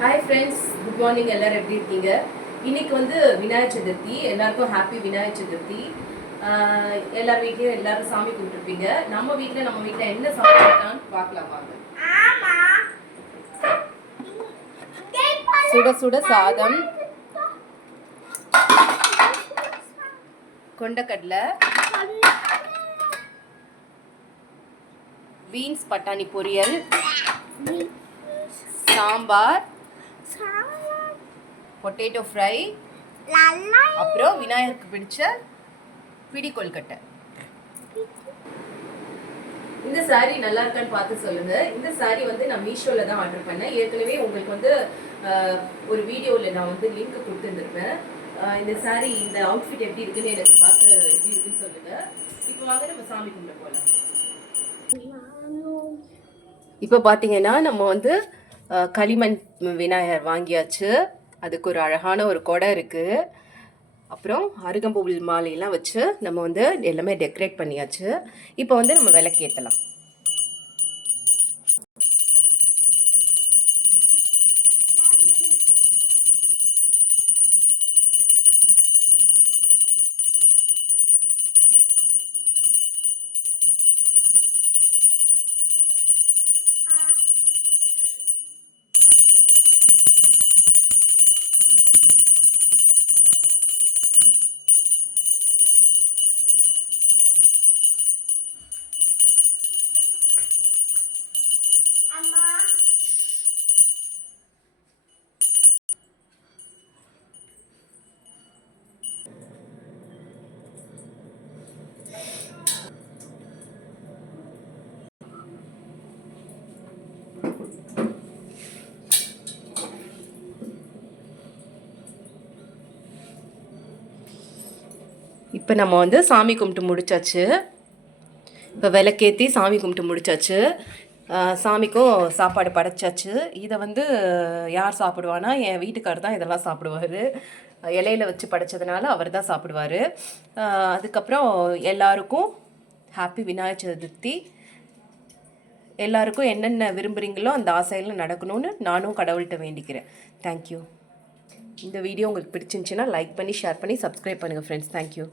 Hi friends, good morning. எல்லோரும் எப்படி இருக்கீங்க? இன்னைக்கு வந்து விநாயகர் சதுர்த்தி. எல்லாருக்கும் ஹாப்பி விநாயகர் சதுர்த்தி. எல்லார் வீட்லையும் எல்லாரும் சாமி கும்பிட்டுருப்பீங்க. நம்ம வீட்டில் என்ன சாப்பிட்டான்னு பார்க்கலாம் வாங்க. சுட சுட சாதம், கொண்டக்கடலை, பீன்ஸ் பட்டாணி பொரியல், சாம்பார், பொட்டேட்டோ ஃப்ரை, அப்புறம் விநாயகருக்கு பிடிச்ச பிடி கொழுக்கட்டை. இந்த சாரி நல்லா இருக்கான்னு பார்த்து சொல்லுங்க. இந்த சாரி வந்து நான் மீஷோல தான் ஆர்டர் பண்ணேன். ஏற்கனவே உங்களுக்கு வந்து ஒரு வீடியோவில் நான் வந்து லிங்க் கொடுத்துருந்துருப்பேன். இந்த சாரி, இந்த அவுட்ஃபிட் எப்படி இருக்குன்னு எனக்கு பார்த்து எப்படி இருக்குன்னு சொல்லுங்க. இப்போ வாங்க நம்ம சாமி கும்பிட போகலாம். இப்போ பார்த்தீங்கன்னா நம்ம வந்து களிமண் விநாயகர் வாங்கியாச்சு. அதுக்கு ஒரு அழகான ஒரு கொடை இருக்குது. அப்புறம் அருகம்புல் மாலையெல்லாம் வச்சு நம்ம வந்து எல்லாமே டெக்கரேட் பண்ணியாச்சு. இப்போ வந்து நம்ம விளக்கேற்றலாம். இப்போ நம்ம வந்து சாமி கும்பிட்டு முடிச்சாச்சு. இப்போ விளக்கேற்றி சாமி கும்பிட்டு முடிச்சாச்சு. சாமிக்கும் சாப்பாடு படைச்சாச்சு. இதை வந்து யார் சாப்பிடுவானா, என் வீட்டுக்காரர் தான் இதெல்லாம் சாப்பிடுவார். இலையில வச்சு படைச்சதுனால அவர் தான் சாப்பிடுவார். அதுக்கப்புறம் எல்லாருக்கும் ஹாப்பி விநாயகர் சதுர்த்தி. எல்லாருக்கும் என்னென்ன விரும்புகிறீங்களோ அந்த ஆசையெல்லாம் நடக்கணும்னு நானும் கடவுள்கிட்ட வேண்டிக்கிறேன். தேங்க்யூ. இந்த வீடியோ உங்களுக்கு பிடிச்சிருந்துச்சின்னா லைக் பண்ணி, ஷேர் பண்ணி, சப்ஸ்கிரைப் பண்ணுங்கள் ஃப்ரெண்ட்ஸ். தேங்க்யூ.